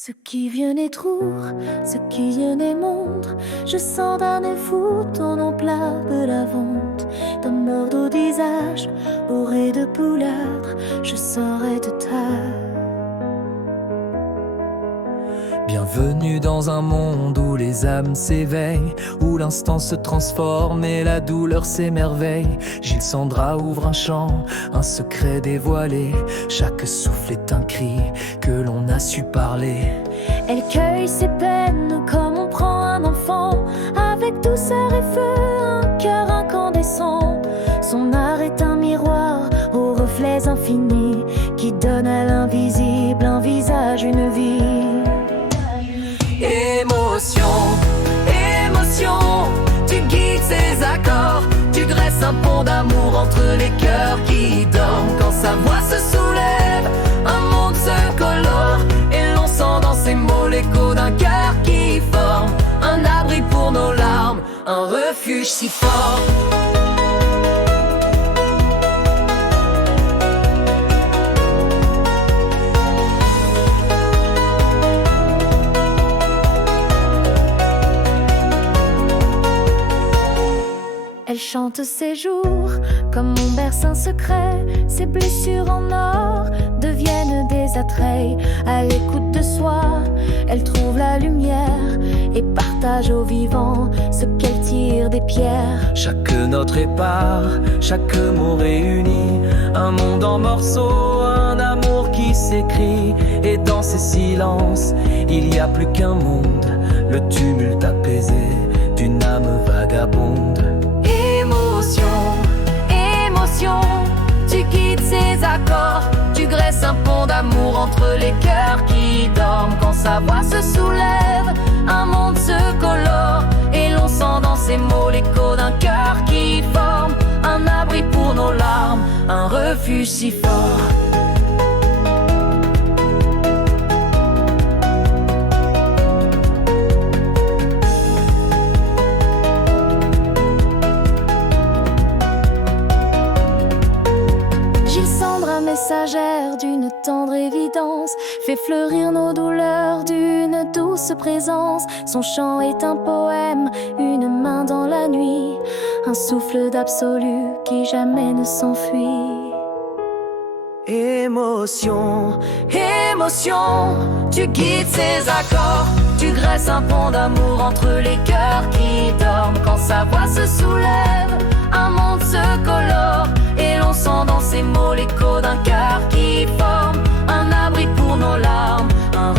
Ce qui vient des trous, ce qui vient des montres, je sens d'un nez fou ton emplat de la vente. D'un mord au visage, bourré de poulâtre, je saurais te taire. Bienvenue dans un monde où les âmes s'éveillent, où l'instant se transforme et la douleur s'émerveille. Gilles Sandra ouvre un champ, un secret dévoilé. Chaque souffle est un cri que l'on a su parler. Elle cueille ses peines comme on prend un enfant, avec douceur et feu, un cœur incandescent. Son art est un miroir aux reflets infinis qui donne à l'invisible un visage, une vie. Émotion, émotion, tu guides ces accords, tu dresses un pont d'amour entre les cœurs qui dorment. Quand sa voix se soulève, un monde se colore, et l'on sent dans ses mots l'écho d'un cœur qui forme un abri pour nos larmes, un refuge si fort. Elle chante ses jours comme on berce un secret. Ses blessures en or deviennent des attraits. À l'écoute de soi, elle trouve la lumière et partage aux vivants ce qu'elle tire des pierres. Chaque note répare, chaque mot réunit un monde en morceaux, un amour qui s'écrit. Et dans ces silences, il n'y a plus qu'un monde, le tumulte apaisé d'une âme vagabonde. Émotion, Émotion, tu guides ses accords, tu graisses un pont d'amour entre les cœurs qui dorment. Quand sa voix se soulève, un monde se colore, et l'on sent dans ses mots l'écho d'un cœur qui forme un abri pour nos larmes, un refuge si fort. Messagère d'une tendre évidence, fait fleurir nos douleurs d'une douce présence. Son chant est un poème, une main dans la nuit, un souffle d'absolu qui jamais ne s'enfuit. émotion, Émotion, tu guides ses accords, tu graisses un pont d'amour entre les cœurs qui dorment. Quand sa voix se soulève, un monde se colore, et l'on sent dans ses mots l'écho d'un cœur qui forme un abri pour nos larmes, un